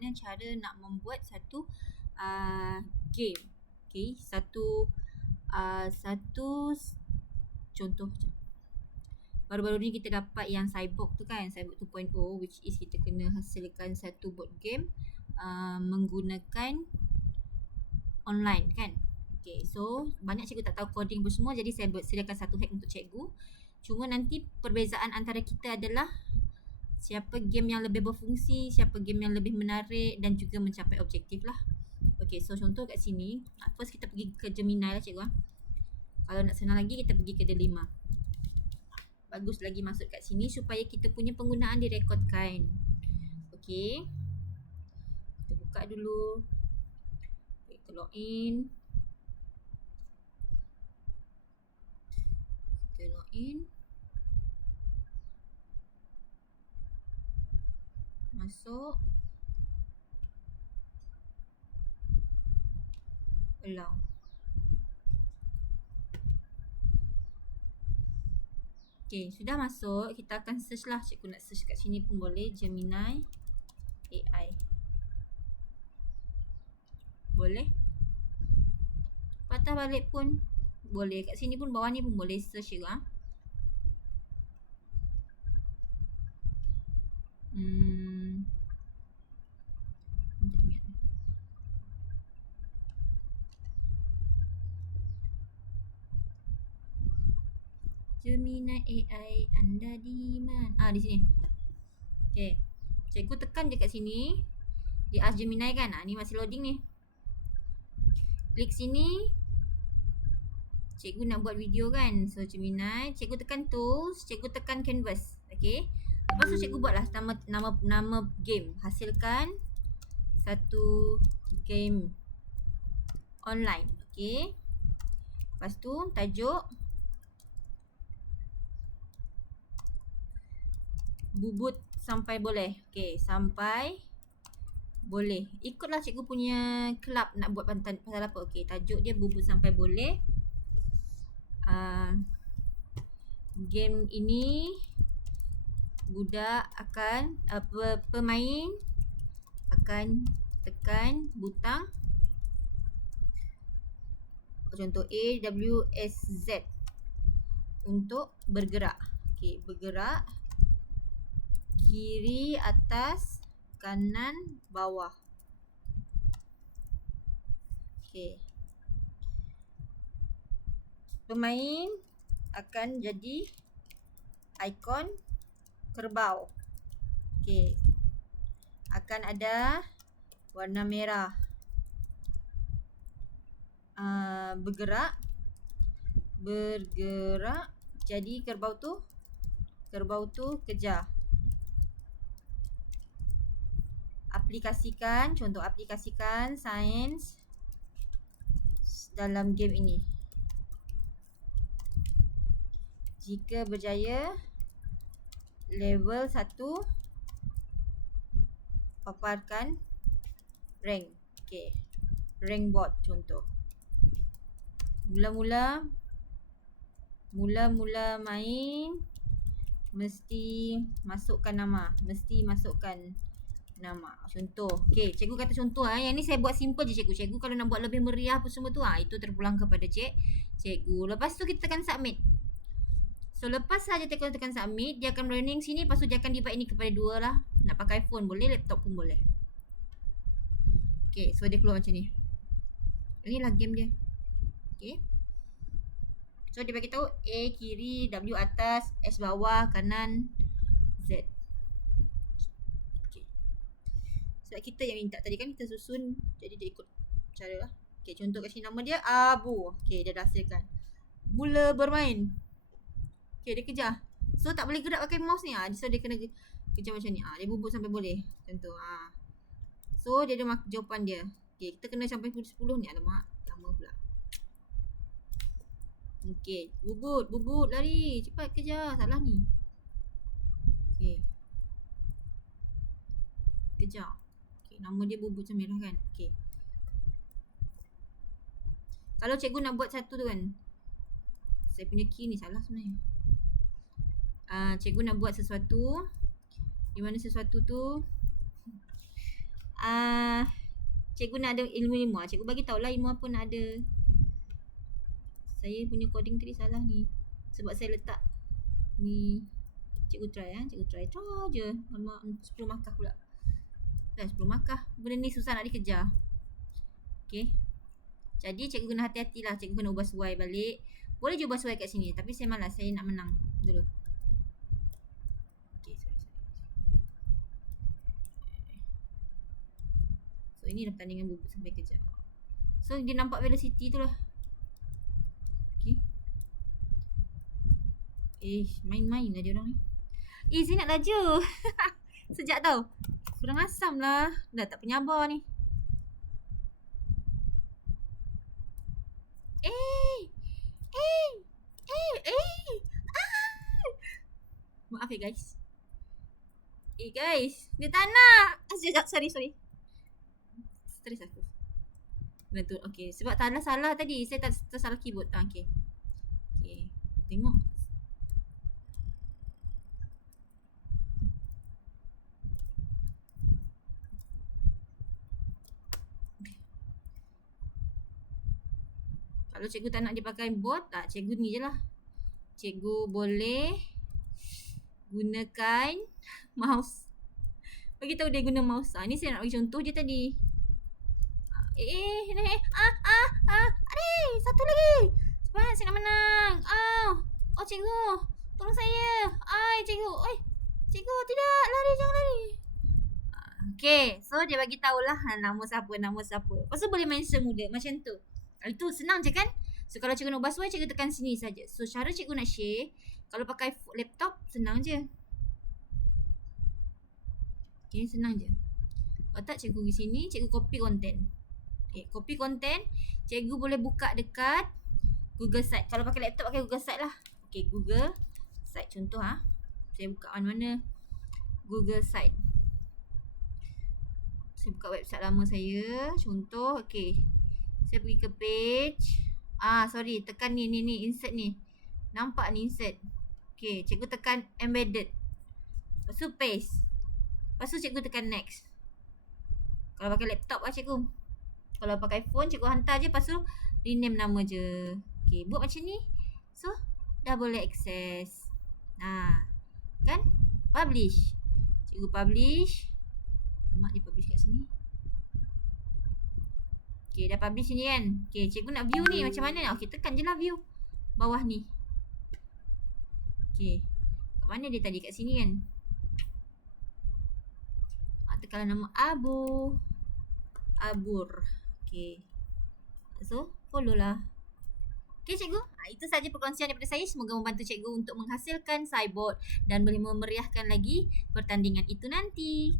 mana cara nak membuat satu game. Okay, satu contoh je. Baru-baru ni kita dapat yang Cyborg tu kan, Cyborg 2.0, which is kita kena hasilkan satu board game menggunakan online kan. Okay, so banyak cikgu tak tahu coding pun semua, jadi saya sediakan satu hack untuk cikgu. Cuma nanti perbezaan antara kita adalah siapa game yang lebih berfungsi, siapa game yang lebih menarik dan juga mencapai objektif lah. Okay, so contoh kat sini, first kita pergi ke Gemini lah cikgu. Kalau nak senang lagi, kita pergi ke D5. Bagus lagi masuk kat sini supaya kita punya penggunaan direkodkan. Okay, kita buka dulu. Kita login. Masuk. Allow. Okay, sudah masuk. Kita akan search lah. Cikgu nak search kat sini pun boleh. Gemini AI. Boleh. Patah balik pun boleh. Kat sini pun, bawah ni pun boleh search juga. Tak ingat. Gemini AI, anda di mana? Di sini. Okay, cikgu tekan je kat sini. Dia ask Gemini kan. Ni masih loading ni. Klik sini. Cikgu nak buat video kan. So Gemini, cikgu tekan tools, cikgu tekan canvas. Okay, lepas tu cikgu buatlah nama game. Hasilkan satu game online. Okay, lepas tu tajuk bubut sampai boleh. Okay, sampai boleh. Ikutlah cikgu punya kelab nak buat pasal apa. Okay, tajuk dia bubut sampai boleh. Game ini budak akan pemain akan tekan butang, contoh A, W, S, Z untuk bergerak. Okay, bergerak kiri, atas, kanan, bawah. Okay, pemain akan jadi ikon kerbau. Okay, akan ada warna merah. Bergerak jadi kerbau tu kejar. Aplikasikan sains dalam game ini. Jika berjaya, level 1 paparkan rank. Okay, rank board contoh. Mula-mula main mesti masukkan nama. Contoh. Okay, cikgu kata contoh yang ni saya buat simple je cikgu. Cikgu kalau nak buat lebih meriah apa semua tu itu terpulang kepada cikgu. Lepas tu kita tekan submit. So lepas saja tekan submit, dia akan running sini. Lepas tu dia akan divide ini kepada 2 lah. Nak pakai phone boleh, laptop pun boleh. Okay, so dia keluar macam ni. Inilah game dia. Okay, so dia bagi tahu A kiri, W atas, S bawah, kanan, Z. Okay, sebab kita yang minta tadi kan, kita susun, jadi dia ikut cara lah. Okay, contoh kat sini nama dia Abu. Okay, dia dah hasilkan. Mula bermain. Okay, dia kejar. So tak boleh gerak pakai mouse ni. So dia kena kejar macam ni. Dia bubut sampai boleh. Contoh. So dia ada jawapan dia. Okay, kita kena sampai 10 ni. Alamak, lama pula. Okay, bubut lari. Cepat kejar. Salah ni. Okay, kejar. Okay, nama dia bubut macam merah kan. Okay, kalau cikgu nak buat satu tu kan, saya punya key ni salah sebenarnya. Cikgu nak buat sesuatu, di mana sesuatu tu cikgu nak ada ilmu-ilmu. Cikgu bagi tahulah ilmu apa nak ada. Saya punya coding tadi salah ni. Sebab saya letak ni. Cikgu try Cikgu try je. Lama 10 markah pula. Dah 10 markah. Benda ni susah nak dikejar. Okay. Jadi cikgu kena hati-hatilah. Cikgu kena ubah suai balik. Boleh je ubah suai kat sini. Tapi saya malas. Saya nak menang dulu. Okay, sorry. So ini dah pertandingan bubuk sampai kejap. So dia nampak velocity tu lah. Okay. Main-main lah dia orang ni. Saya nak laju. Sejak tau. Kurang asam lah. Dah tak penyabar ni. Maaf guys. Guys, dia tak nak. Sekejap, sorry. Stress aku. Betul. Okay, sebab tak salah tadi. Saya tersalah keyboard. Okay. Tengok. Kalau cikgu tak nak dia pakai board, cikgu ni je lah. Cikgu boleh gunakan mouse. Bagi tahu dia guna mouse. Ni saya nak bagi contoh je tadi. Satu lagi. Cepat, saya nak menang. Oh cikgu, tolong saya. Cikgu. Cikgu, tidak. Lari, jangan lari. Okay, so dia bagi tahulah nama siapa. Lepas tu boleh mention muda macam tu. Itu senang je kan? So kalau cikgu nak ubah suai, cikgu tekan sini saja. So cara cikgu nak share, kalau pakai laptop senang je. Okay, senang je. Letak cikgu di sini, cikgu copy content. Okay, copy content, cikgu boleh buka dekat Google Site. Kalau pakai laptop, pakai Google Site lah. Okay, Google Site contoh saya buka mana Google Site. Saya buka website lama saya. Contoh, okay. Saya pergi ke page. Sorry, tekan ni insert ni. Nampak ni insert. Okay, cikgu tekan embedded. Lepas tu paste. Lepas tu cikgu tekan next. Kalau pakai laptop lah cikgu. Kalau pakai phone, cikgu hantar je. Lepas tu rename nama je. Okay, buat macam ni. So, dah boleh access. Kan? Publish. Cikgu publish. Mak dia publish kat sini. Okay, dah publish ni kan. Okay, cikgu nak view ni macam mana. Okay, tekan je lah view. Bawah ni. Okay. Kat mana dia tadi? Kat sini kan. Tekanlah nama Abur. Okay. So, follow lah. Okay cikgu. Itu saja perkongsian daripada saya. Semoga membantu cikgu untuk menghasilkan cyborg dan boleh memeriahkan lagi pertandingan itu nanti.